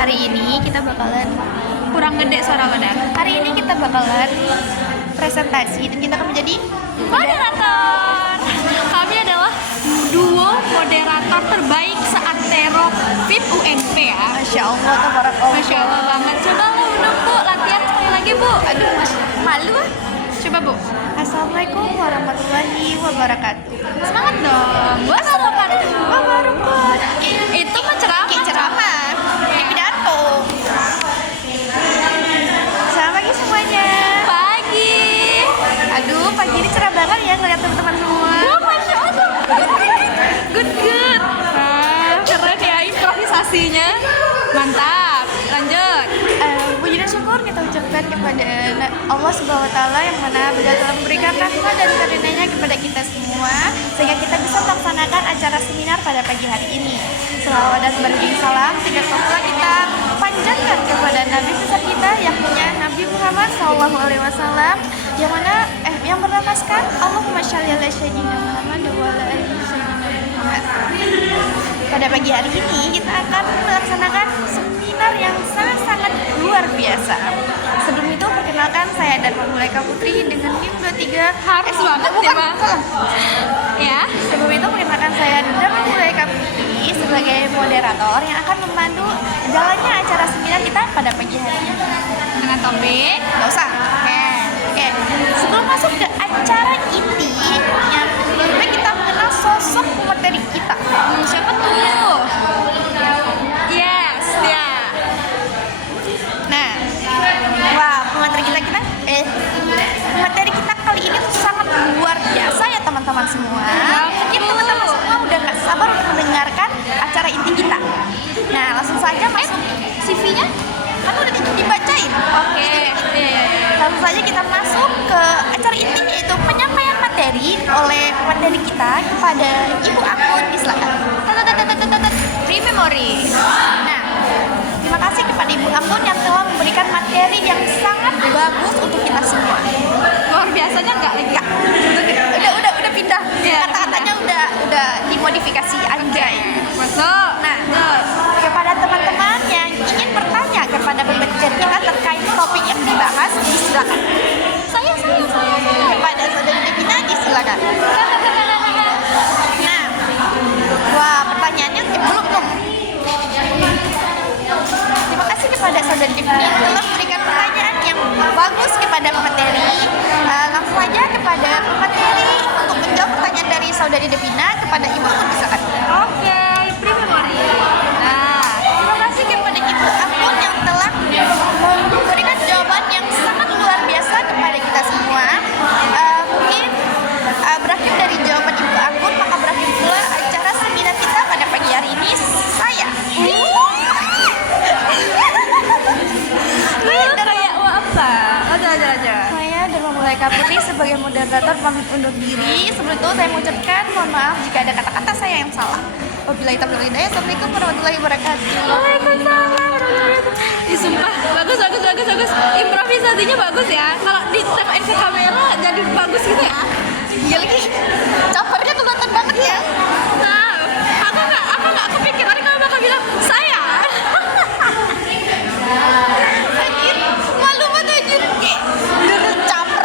hari ini kita bakalan kurang gede suara kadang. Hari ini kita bakalan presentasi dan kita akan menjadi moderator. Kami adalah duo moderator terbaik seantero VIP UNP ya. Masya Allah, tabarakallah. Masya Allah banget. Coba lo udah Bu, latihan sekali lagi Bu. Aduh, malu ah. Coba Bu. Assalamualaikum warahmatullahi wabarakatuh. Semangat dong. Wassalamualaikum warahmatullahi. Itu mah ceramah. Kayak ceramah, kayak pidato. Selamat pagi semuanya. Pagi. Aduh, pagi ini cerah banget ya ngeliat teman-teman semua. Wah, Masya Allah. Good. Keren ya improvisasinya. Mantap. Lanjut. Puji dan syukur kita ucapkan kepada Allah Subhanahu wa Ta'ala yang mana beliau telah memberikan rahmat dan karunia-Nya kepada kita semua sehingga kita bisa melaksanakan acara seminar pada pagi hari ini. Selawat dan berlimpah salam tidak lupa kita panjatkan kepada Nabi besar kita yakni Nabi Muhammad SAW yang mana yang berlafazkan Allahumma sholli ala sayyidina Muhammad wa ala ali sayyidina Muhammad. Pada pagi hari ini kita akan melaksanakan seminar yang sangat-sangat luar biasa. Sebelum itu perkenalkan saya Darma Mulaika Putri dengan NIM 23. Harus banget ya, Ma. Ya. Sebelum itu perkenalkan saya Darma Mulaika Putri sebagai moderator yang akan memandu jalannya acara seminar kita pada pagi hari ini. Dengan topik. Gak usah. Oke. Sebelum masuk ke acara inti, yang lebih baik kita mengenal sosok pemateri kita. Siapa tuh? Yes, ya. Nah, wah pemateri materi kita kali ini tuh sangat luar biasa ya teman-teman semua. Mungkin teman-teman semua udah gak sabar untuk mendengarkan acara inti kita. Nah, langsung saja masuk CV-nya. Kan udah dibacain. Oke. Langsung saja kita masuk ke acara inti yaitu penyampaian materi oleh materi kita kepada Ibu Akun. Silakan. Pre-memory. Nah, terima kasih kepada Ibu Akun yang telah memberikan materi yang sangat bagus untuk kita semua. Luar biasanya enggak lagi. Udah pindah. Iya, Kata-katanya udah dimodifikasi anjay. Masuk. Nah, kepada teman-teman yang ingin bertanya kepada pembicara kita terkait topik yang dibahas, silakan. Saya. Kepada saudari Devina, silakan. Nah, wah pertanyaannya belum. Terima kasih kepada saudari Devina yang telah memberikan pertanyaan yang bagus kepada pemateri. Langsung saja kepada pemateri untuk menjawab pertanyaan dari saudari Devina kepada Ibu Akun silakan. Oke, pre-memory. Nah, terima kasih kepada Ibu Akun yang telah memberikan jawaban yang sangat luar biasa kepada kita semua. Mungkin berakhir dari jawaban Ibu Akun, maka berakhir pula acara seminar kita pada pagi hari ini. Saya Kayak apa? Aja. Saya Darma Mulaika Putri sebagai moderator pamit undur diri. Sebelum itu saya mengucapkan mohon maaf jika ada kata-kata saya yang salah. Wabillahi taufiq wal hidayah. Assalamualaikum warahmatullahi wabarakatuh. Waalaikumsalam. Sumpah, bagus. Improvisasinya bagus ya. Kalau di tap ke kamera jadi bagus gitu ya. Iya lagi, capernya kelihatan banget ya. Nah, aku nggak kepikiran kalau bakal bilang saya. Anjir, malu banget anjir. Udah caper.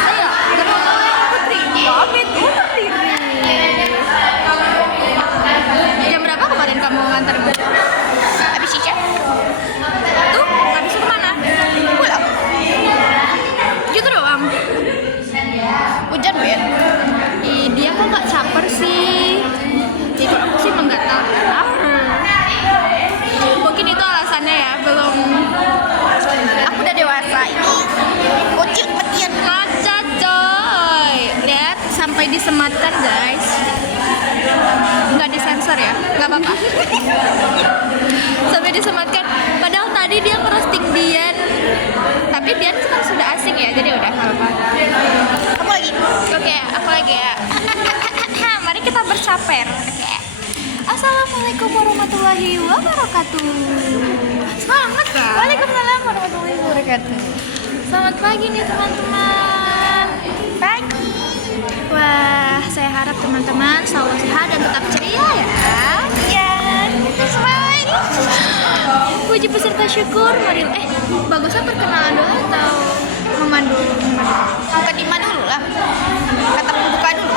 Saya Darma Mulaika Putri. Pamit undur diri. Jam berapa kemarin kamu ngantar gue? Habis Isya, Tuh, habis itu mana? pulang. Gitu doang. Hujan Ben. Dia kok nggak caper sih? Itu aku sih emang nggak tahu. Mungkin itu alasannya ya, belum Aku udah dewasa ini. Kocil petian. ngaca coy. Lihat sampai disematkan guys. Nggak disensor ya, nggak apa-apa. Sampai disematkan. Padahal tadi dia ngerosting Dian, tapi Dian kan sudah asing ya, jadi udah nggak apa-apa. Kamu lagi? Oke, aku lagi ya. Mari kita bercaper. Oke. Assalamualaikum warahmatullahi wabarakatuh. Selamat kan? Waalaikumsalam warahmatullahi wabarakatuh. Selamat pagi nih teman-teman. Pagi. Wah, saya harap teman-teman selalu sehat dan tetap ceria ya. Iya. Smile. syukur. Mari bagusnya perkenalan dulu atau memandu? Angkat lima dulu lah. Kata pembuka dulu.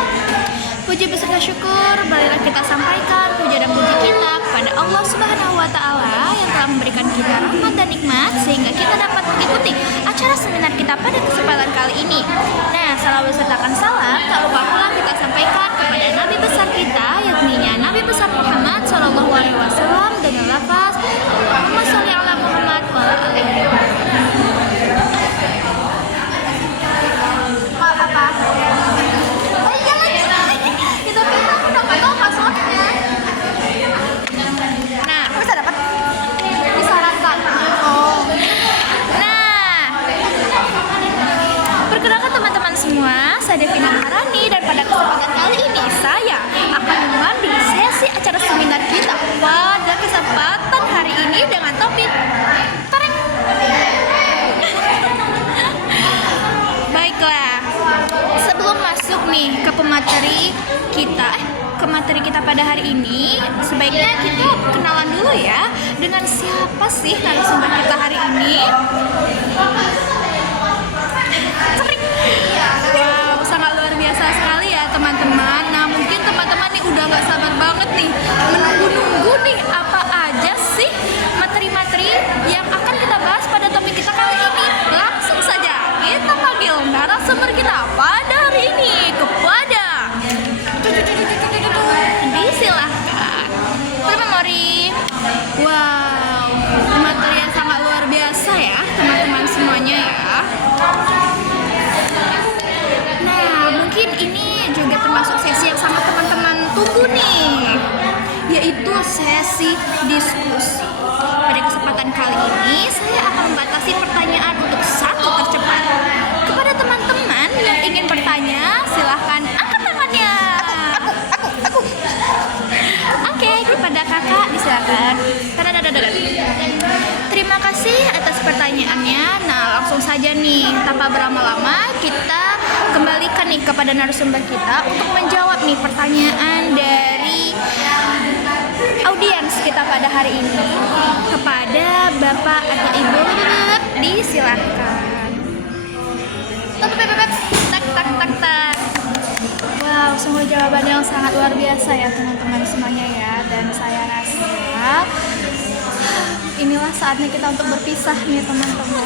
Puji beserta syukur marilah kita sampaikan puja dan puji kita kepada Allah Subhanahu wa taala yang telah memberikan kita rahmat dan nikmat sehingga kita dapat mengikuti acara seminar kita pada kesempatan kali ini. Nah, salam besertakan salam tak lupa pula kita sampaikan kepada Nabi besar kita yakni Nabi besar Muhammad sallallahu alaihi wasallam dengan lafaz Allahumma sholli ala Muhammad wa ala ali Muhammad. Apa? Oh iya lagi. Itu kita udah nggak tahu passwordnya. Nah, Bisa dapat? disarankan. Oh. Nah, perkenalkan teman-teman semua, saya Devina Maharani dan pada kesempatan kali ini saya akan memandu sesi acara seminar kita pada kesempatan hari ini dengan topik Tereng. Baiklah, sebelum masuk nih ke materi kita pada hari ini, sebaiknya kita kenalan dulu ya dengan siapa sih narasumber kita hari ini. Wow, sangat luar biasa sekali ya teman-teman. Nah, mungkin teman-teman nih udah gak sabar banget nih menunggu-nunggu nih apa aja sih materi-materi yang akan kita bahas pada topik kita kali ini. Langsung saja kita panggil narasumber kita pada hari ini kepada disilahkan bermemori. Wow, materi yang sangat luar biasa ya teman-teman semuanya ya. Nah, mungkin ini juga termasuk sesi yang sangat teman-teman tunggu nih, yaitu sesi diskusi. Pada kesempatan kali ini, saya akan membatasi pertanyaan untuk satu tercepat. Kepada teman-teman yang ingin bertanya, silahkan angkat tangannya. Aku. Oke, kepada kakak disilakan. Terima kasih atas pertanyaannya. Nah, langsung saja nih, tanpa berlama-lama kita kembalikan nih kepada narasumber kita untuk menjawab nih pertanyaan dari audiens kita pada hari ini. Kepada Bapak atau Ibu, disilahkan. Tak. Wow, semua jawaban yang sangat luar biasa ya teman-teman semuanya ya. Dan saya rasa inilah saatnya kita untuk berpisah nih teman-teman.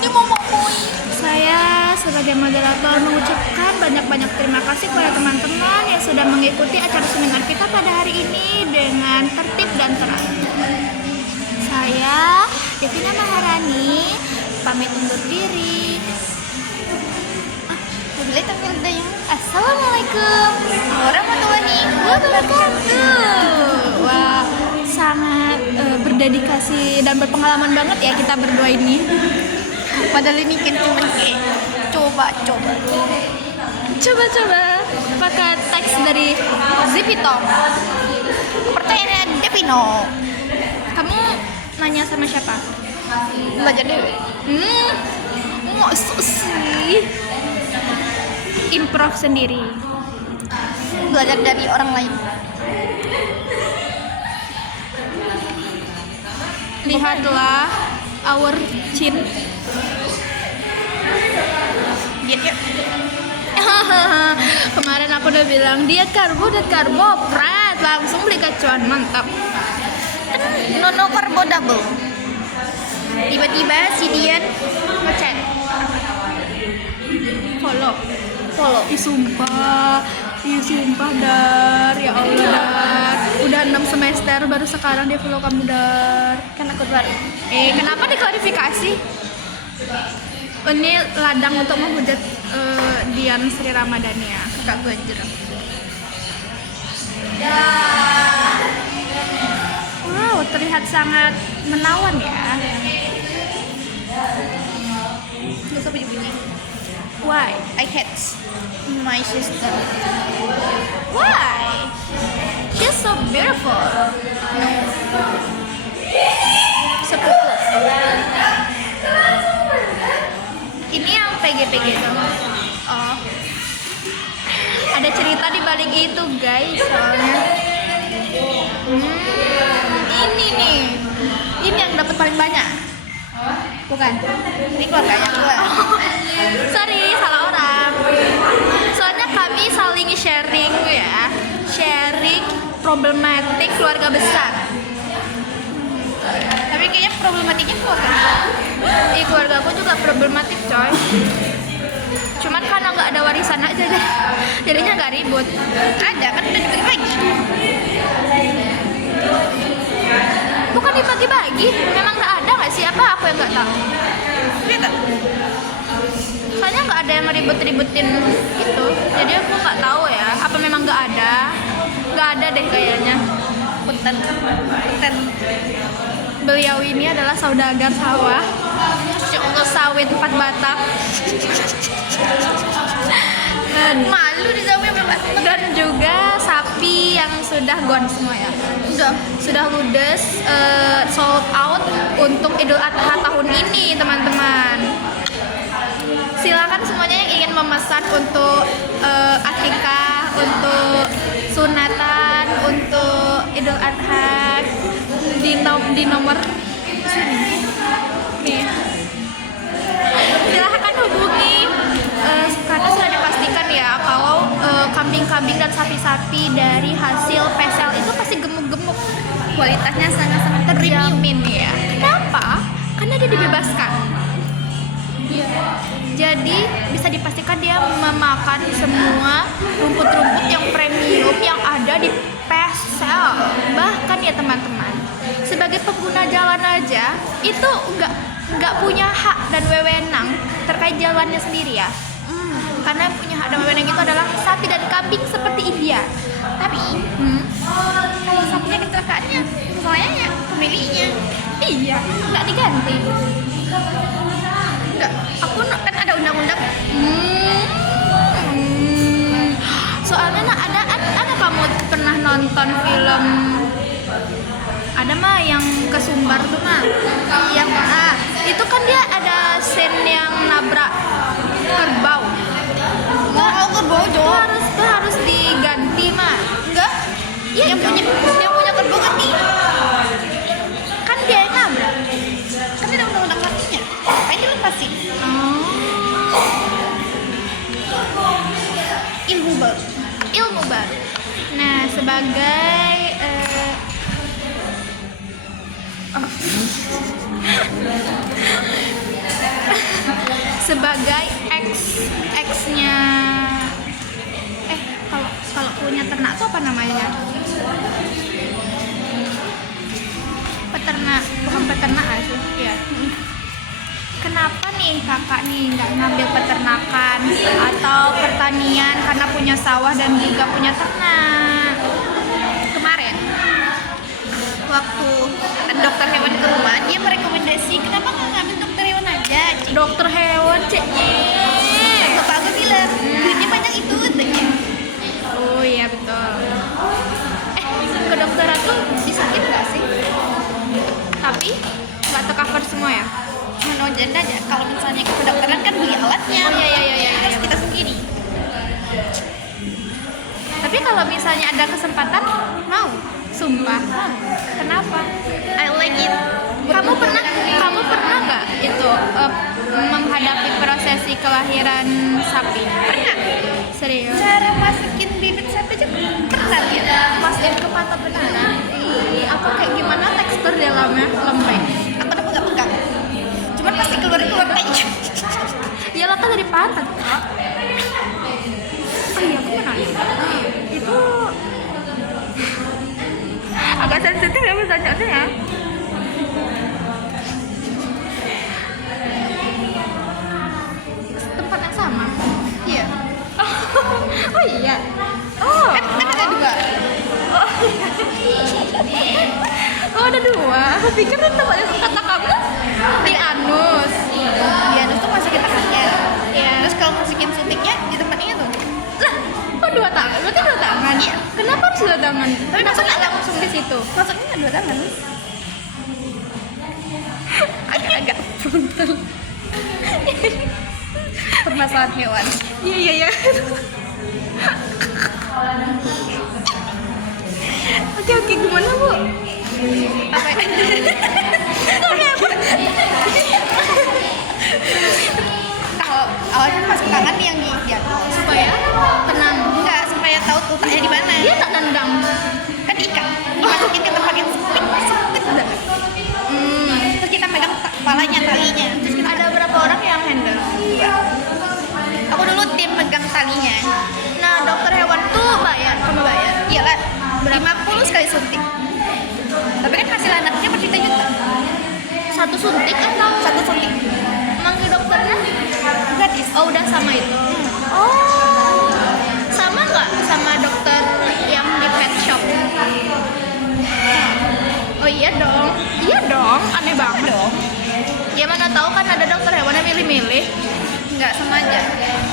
Saya sebagai moderator mengucapkan banyak-banyak terima kasih kepada teman-teman yang sudah mengikuti acara seminar kita pada hari ini dengan tertib dan terang. Saya Devina Maharani pamit undur diri. Assalamualaikum Warahmatullahi wabarakatuh. Wah, sangat berdedikasi dan berpengalaman banget ya kita berdua ini. Padahal ini kan cuma coba. Coba pakai teks dari Zipitong. Pertanyaan Devino. Kamu nanya sama siapa? Belajar dulu. Masuk sih. Improv sendiri. Belajar dari orang lain. Lihatlah our chin. Diet yuk. Kemarin aku udah bilang diet karbo prat, langsung beli gacuan, mantap. Nono karbo double. Tiba-tiba si Dian ngechat. Follow. Follow. Sumpah Dar, ya Allah Dar. Udah 6 semester baru sekarang dia follow kamu Dar. Kan aku baru. Kenapa diklarifikasi? Ini ladang untuk menghujat Dian Sri Ramadhani ya, kakak gue anjir. Wow, terlihat sangat menawan ya. Gak usah bunyi-bunyi. Why? I hate my sister. Why? She's so beautiful. No. Sepupu. Ini yang PG dong. Oh. Ada cerita di balik itu, guys, soalnya. Ini nih. Ini yang dapat paling banyak. Bukan. Ini keluarganya gua. Sorry, salah orang. Soalnya kami saling sharing ya, sharing problematik keluarga besar. Tapi kayaknya problematiknya keluarga. Keluarga aku juga problematik coy. Cuman karena nggak ada warisan aja deh, jadinya nggak ribut. Ada kan udah dibagi-bagi. Bukan dibagi-bagi, memang nggak ada nggak sih? Apa aku yang nggak tahu? Lihat. Soalnya nggak ada yang ngeribut-ributin gitu, jadi aku nggak tahu ya. Apa memang nggak ada? Nggak ada deh kayaknya. Punten. Beliau ini adalah saudagar sawah, sawit 4 batang. Malu di sawah Dan juga sapi yang sudah gone semua ya. Sudah ludes, sold out untuk Idul Adha tahun ini teman-teman. Silakan semuanya yang ingin memesan untuk akikah, untuk sunatan, untuk Idul Adha di nomor sini. Nih. Silahkan hubungi karena sudah dipastikan ya kalau kambing-kambing dan sapi-sapi dari hasil pesel itu pasti gemuk-gemuk, kualitasnya sangat-sangat terjamin ya. Kenapa? Karena dia dibebaskan. Jadi bisa dipastikan dia memakan semua rumput-rumput yang premium yang ada di pesel. Bahkan ya teman-teman, sebagai pengguna jalan aja itu nggak punya hak dan wewenang terkait jalannya sendiri ya. Karena yang punya hak dan wewenang itu adalah sapi dan kambing seperti India. Tapi kalau sapinya kecelakaannya, soalnya ya pemiliknya. Iya, nggak diganti. Enggak, aku kan ada undang-undang. Soalnya ada kamu pernah nonton film ada mah yang ke Sumbar tuh mah, yang itu kan dia ada scene yang nabrak kerbau. Mau kerbau Itu Jo. harus diganti mah. Enggak. Iya, yang punya kerbau kan nih. kan dia yang nabrak. Kan ada undang-undang pastinya. Ayo dilepasin. Ilmu baru. Nah, sebagai sebagai ex-nya kalau punya ternak tuh apa namanya? Peternak, bukan peternak sih. Iya. Kenapa nih kakak nih nggak ngambil peternakan atau pertanian karena punya sawah dan juga punya ternak? Kemarin waktu dokter hewan ke rumah, dia merekomendasi kenapa nggak ngambil dokter hewan aja. Dokter hewan cek. Bapak aku bilang duitnya banyak itu katanya. Oh iya betul. Ke dokteran tuh disakit nggak sih? Tapi nggak tercover semua ya? Cuma janda aja. Kalau misalnya ke kedokteran kan beli alatnya. Oh iya. Harus kita sendiri. Tapi kalau misalnya ada kesempatan mau, sumpah. Kenapa? I like it. Kamu pernah nggak itu menghadapi prosesi kelahiran sapi? Pernah. Serius? Cara masukin bibit sapi aja pernah gitu. Masukin ke pantat beneran? Apa kayak gimana tekstur dalamnya? Lembek? Aku udah pegang-pegang. Cuman pasti keluar aja. Iyalah kan dari pantat kak. Oh iya aku pernah. Itu agak sensitif ya pertanyaannya ya. Tempat yang sama. Iya. Oh iya. Oh. Kan ada dua. Oh ada dua. Aku pikir itu tempatnya kata kamu di anus. Di anus tuh masukin tangannya. Iya. Terus kalau masukin suntiknya di tempatnya tuh. Lah, kok 2 tangan? Berarti 2 tangan? Iya. Kenapa harus 2 tangan? Tapi Kenapa maksudnya nggak langsung di situ? Masuknya nggak 2 tangan. Agak-agak frontal. Permasalahan hewan. Iya. Oke, gimana bu? Apa? Oh, udah sama itu. Oh, sama nggak sama dokter yang di pet shop? Oh iya dong. Iya dong, aneh banget dong. Ya mana tahu kan ada dokter hewannya milih-milih. Nggak sama aja.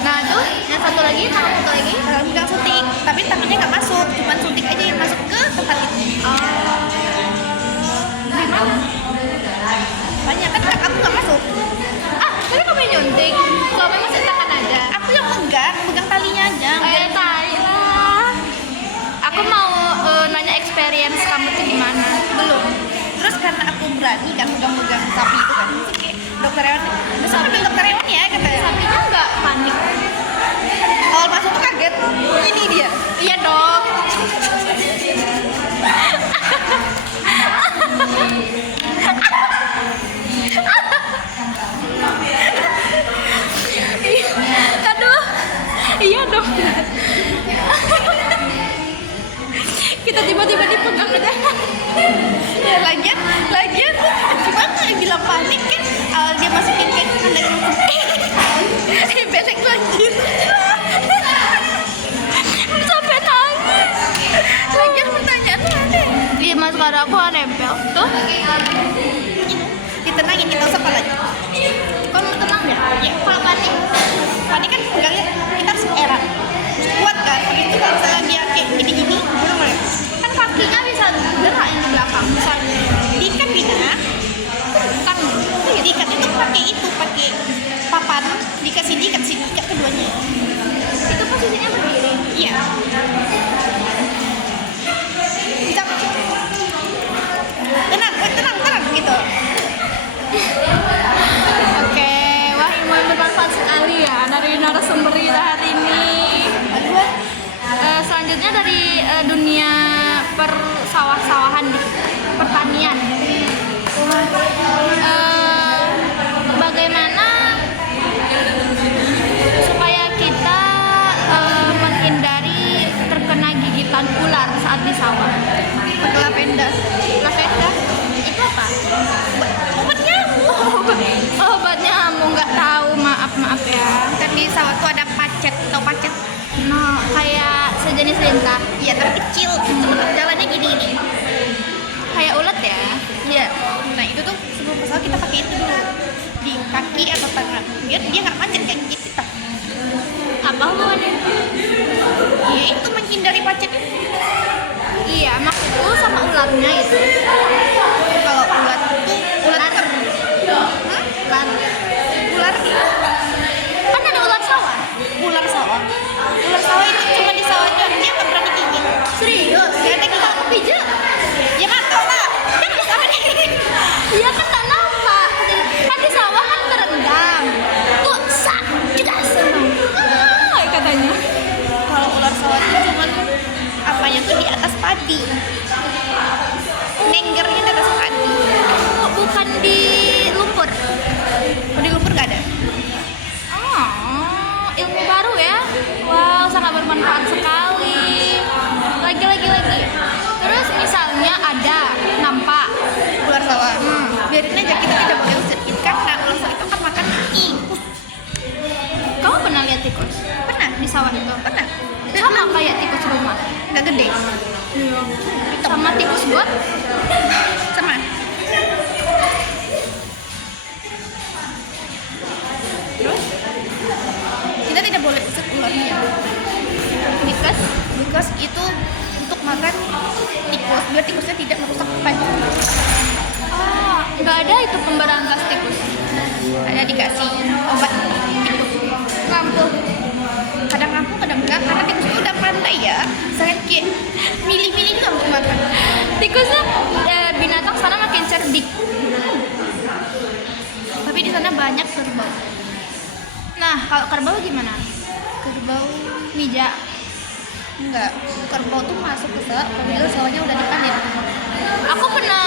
Nah tuh, yang satu lagi, tangan satu lagi. Nggak suntik, tapi tangannya nggak masuk, cuman suntik aja yang masuk ke tempat itu. Di mana? Banyak kan aku nggak masuk. Ah, tapi kamu yang nyuntik. Kamu masih tangan aja. Aku yang pegang talinya aja. Tai lah. Aku mau nanya experience kamu tuh gimana? Belum. Terus karena aku berani kan pegang sapi itu kan, terus kayak dokter hewan, besok ambil dokter hewan ya katanya. Sapinya nggak panik? Awal masuk tuh kaget, ini dia. Iya dong. Aduh, iya dong. Kita tiba-tiba dipegang aja. Ya lagian gimana bilang panik kan, dia masukin ke kandang belek lagi. Sampai nangis. Lagian pertanyaannya aneh. Iya, maskara aku nempel tuh. Ditenangin, kita usah lagi. Kamu tenang deh. Ya, kalau panik kan pegangnya kita harus erat. Kuat kan, habis itu kalau misalnya dia kayak gini-gini, boleh. Kan kakinya bisa gerak yang di belakang misalnya. Diikat Bina, Kan diikat itu pakai papan, diikat sini, ikat keduanya. itu posisinya berdiri. Iya. Bisa. Tenang gitu. Oke, wah ilmu yang bermanfaat sekali ya dari narasumber kita hari ini. Selanjutnya dari dunia persawah-sawahan di pertanian. Bagaimana supaya kita menghindari terkena gigitan ular saat di sawah? Pakai lavender. Lavender itu apa? Obat nyamuk. Obat nyamuk, nggak tahu, maaf ya. Kan di sawah tuh ada pacet, tau pacet? No, kayak sejenis lintah, Iya, tapi kecil. Cuma jalannya gini. kayak ulet ya. Iya. Nah itu tuh sebelum ke sawah kita pakai itu dulu di kaki atau tangan. Biar dia nggak macet kayak gitu. Apa hubungannya? Iya itu menghindari pacet itu. Iya, maksudku sama ularnya itu. Kalau ulat tuh Ular. kan Ular. ular Kan ada ular sawah. ular sawah. Ular sawah itu cuma di sawah doang, dia nggak berani gigit. Serius? Gak ada kita Pijat? ya kan tau lah. Kan di sawah nih. Iya kan tak nampak. Kan di sawah kan terendam. Tuh sakit asem. Katanya. Kalau ular sawah itu cuma apanya tuh di atas padi. Nenggernya di atas padi. Oh, bukan di lumpur. Kalau di lumpur nggak ada. Oh, ilmu baru ya. Wow, sangat bermanfaat sekali. Lagi. Terus misalnya ada nampak Ular sawah. Biarin aja, kita tidak boleh usir karena ular sawah itu akan makan tikus. Kamu pernah lihat tikus? Pernah Di sawah itu? Pernah. Sama kayak tikus rumah. Nggak gede. Sama tikus got? Sama. Terus kita tidak boleh usir ularnya. Because itu untuk makan tikus biar tikusnya tidak merusak padi. Ah, nggak ada itu pemberantas tikus. Ada dikasih obat tikus. Kampuh. Kadang ngampung kadang enggak karena tikus itu udah pandai ya. Sangat kayak milih-milih juga untuk makan. Tikusnya binatang sana makin cerdik. Tapi di sana banyak kerbau. Nah, kalau kerbau gimana? Kerbau Mija. enggak. Kerbau tuh masuk ke sawah apabila sawahnya udah dipanen. Aku pernah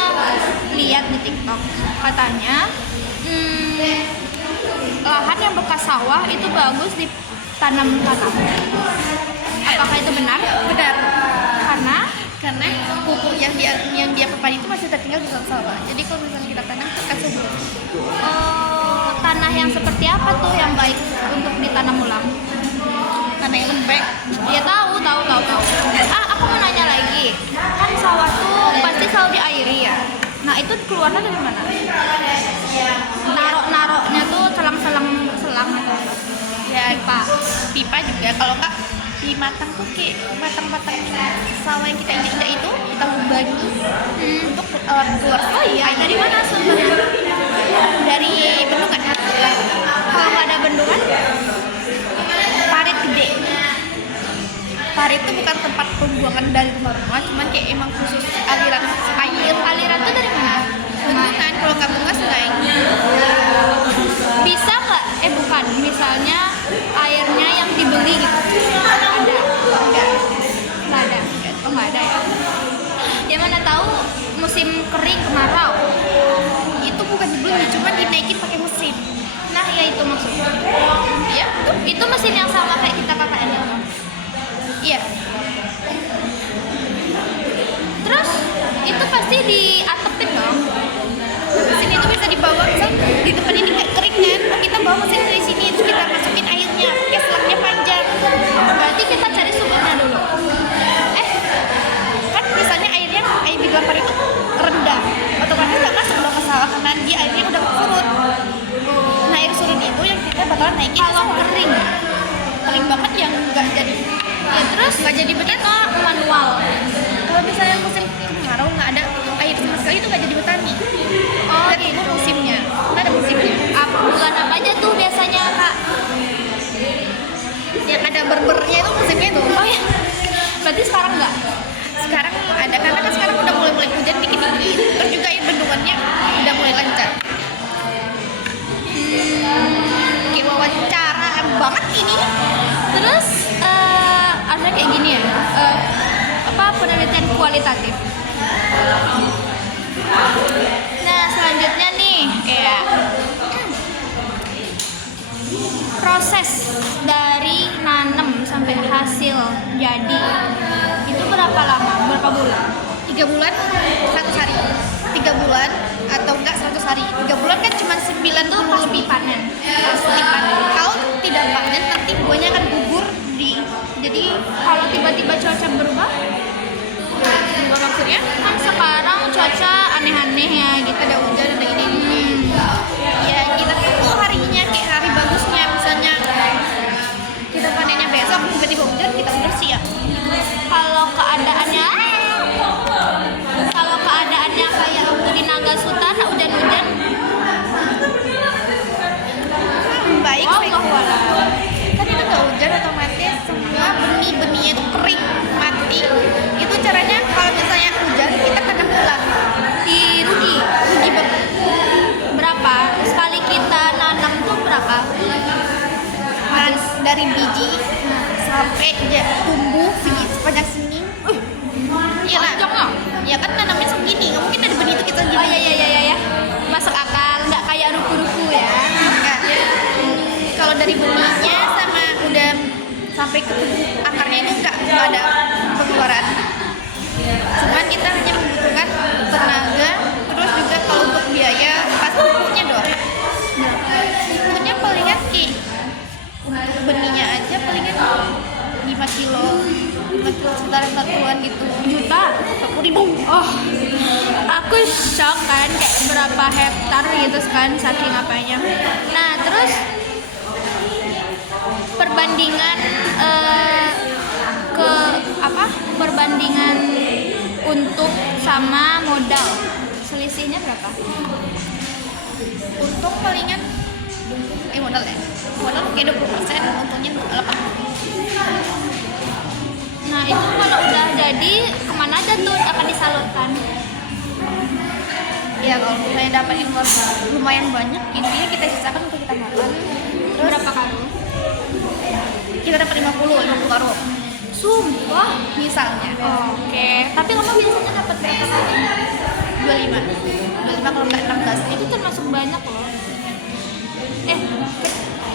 lihat di TikTok katanya lahan yang bekas sawah itu bagus ditanam. Apakah itu benar? Benar. Karena Pupuk yang dia pepani itu masih tertinggal di dalam sawah. Jadi kalau misalnya kita tanam itu akan subur. tanah yang seperti apa tuh yang baik untuk ditanam? tanam ulang. Tanah yang lembek. Ya tahu. Aku mau nanya lagi. Kan sawah tuh pasti selalu diairi ya. Nah, itu keluarnya dari mana? Naroknya tuh selang atau apa? Ya pipa juga. Kalau enggak di matang tuh kayak matang sawah yang kita injak itu kita lubangi untuk keluar. Oh iya, dari mana sumbernya? Dari bendungan. Kalau nggak ada bendungan, Parit gede. Parit itu bukan tempat pembuangan dari rumah-rumah, cuman kayak emang khusus aliran air. aliran tuh dari mana? Bendungan, kalau nggak bunga sungai. Bisa nggak? Bukan. Misalnya airnya yang dibeli gitu. Ada? Enggak. Nggak ada. Oh, nggak ada ya. Ya mana tahu musim kering kemarau. Itu bukan dibeli, cuman dinaikin pakai mesin. Nah, ya itu maksudnya. Ya, Itu mesin yang sama kayak kita KKN itu. iya. Terus itu pasti diatepin dong. Mesin itu bisa dibawa kan di depan ini kayak kering kan. Kita bawa mesin dari sini terus kita masukin airnya, kayak selangnya panjang. Berarti kita cari sumbernya dulu. Kan misalnya air di Gampar itu rendah, otomatis nggak masuk dong ke sawah karena dia airnya udah surut. Nah, air surut itu yang kita bakalan naikin ke Kalau sawah. kering, Kering banget yang nggak jadi. ya terus Nggak jadi begitu. kita manual. Kalau misalnya musim kemarau nggak ada air sama sekali itu nggak jadi petani. Oh, Dan itu musimnya. Nggak ada musimnya. Bulan apa aja tuh biasanya, Kak? Yang ada berbernya itu musimnya itu. Oh ya. Berarti sekarang enggak? Sekarang ada karena kan sekarang udah mulai hujan dikit-dikit. Terus juga air bendungannya udah mulai lancar. Kayak wawancara banget ini. Terus ada kayak gini ya. Penelitian kualitatif. Nah, selanjutnya nih, kayak proses dari nanam sampai hasil jadi itu berapa lama? Berapa bulan? 3 bulan 100 hari. 3 bulan atau enggak 100 hari. 3 bulan kan cuma 9 Itu pasti panen. Pasti panen. Kalau tidak panen nanti buahnya akan gugur jadi Kalau tiba-tiba cuaca berubah, maksudnya kan sekarang cuaca aneh-aneh ya gitu. ada hujan ada ini. Ya kita tunggu harinya kayak hari bagusnya misalnya kita panennya besok tiba-tiba hujan kita udah siap. Kalau keadaannya kayak waktu di Nagasuta hujan-hujan, Baik oh baik. nggak kuala. Kan itu nggak hujan otomatis semua benih-benihnya itu kering mati. Itu caranya kalau misalnya hujan kita tanam ulang. Rugi Rugi banget. berapa? Sekali kita nanam tuh berapa? Nah, dari biji sampai tumbuh sepanjang segini. Iya lah. Panjang nggak? Ya kan nanamnya segini, nggak mungkin ada benih itu kita Oh ya. Masuk akal, nggak kayak ruku-ruku ya. Enggak. Kalau dari benihnya sama udah sampai ke akarnya itu nggak ada pengeluaran. Cuman kita hanya membutuhkan tenaga, terus juga kalau untuk biaya pas pupuknya doang. Pupuknya palingan untuk benihnya aja palingan 5 kilo, sekitar 40-an gitu. Juta. 40.000. Oh, aku shock kan kayak berapa hektar gitu kan saking apanya. Nah terus perbandingan perbandingan untuk sama modal selisihnya berapa? Untung palingan modal ya. Modal kayak 20%, untungnya 8%. Nah itu kalau udah jadi kemana aja tuh akan disalurkan? Ya kalau misalnya dapat impor lumayan banyak, intinya kita sisakan untuk kita makan. Terus Berapa karung? kita dapat 50 karung Sumpah. misalnya. Oke. Tapi kamu biasanya dapat berapa karung? 25 kalau nggak 16. Itu termasuk banyak loh.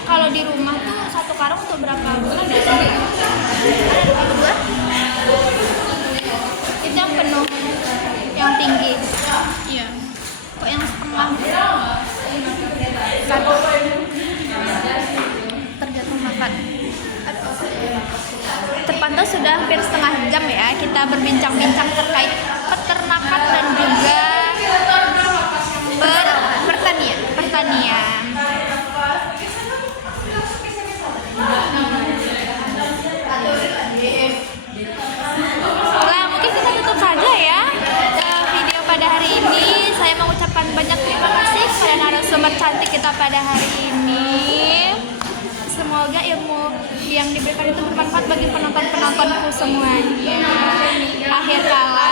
Kalau di rumah tuh satu karung untuk berapa bulan biasanya? Ada dua. Itu yang penuh, yang tinggi. Iya. Kok yang setengah? Satu. Tergantung makan tepat-tepat. Terpantau sudah hampir setengah jam ya kita berbincang-bincang terkait peternakan dan juga pertanian. Nah, mungkin kita tutup saja ya video pada hari ini. Saya mengucapkan banyak terima kasih kepada narasumber cantik kita pada hari ini. Semoga ilmu yang diberikan itu bermanfaat bagi penonton-penontonku semuanya. Akhir kala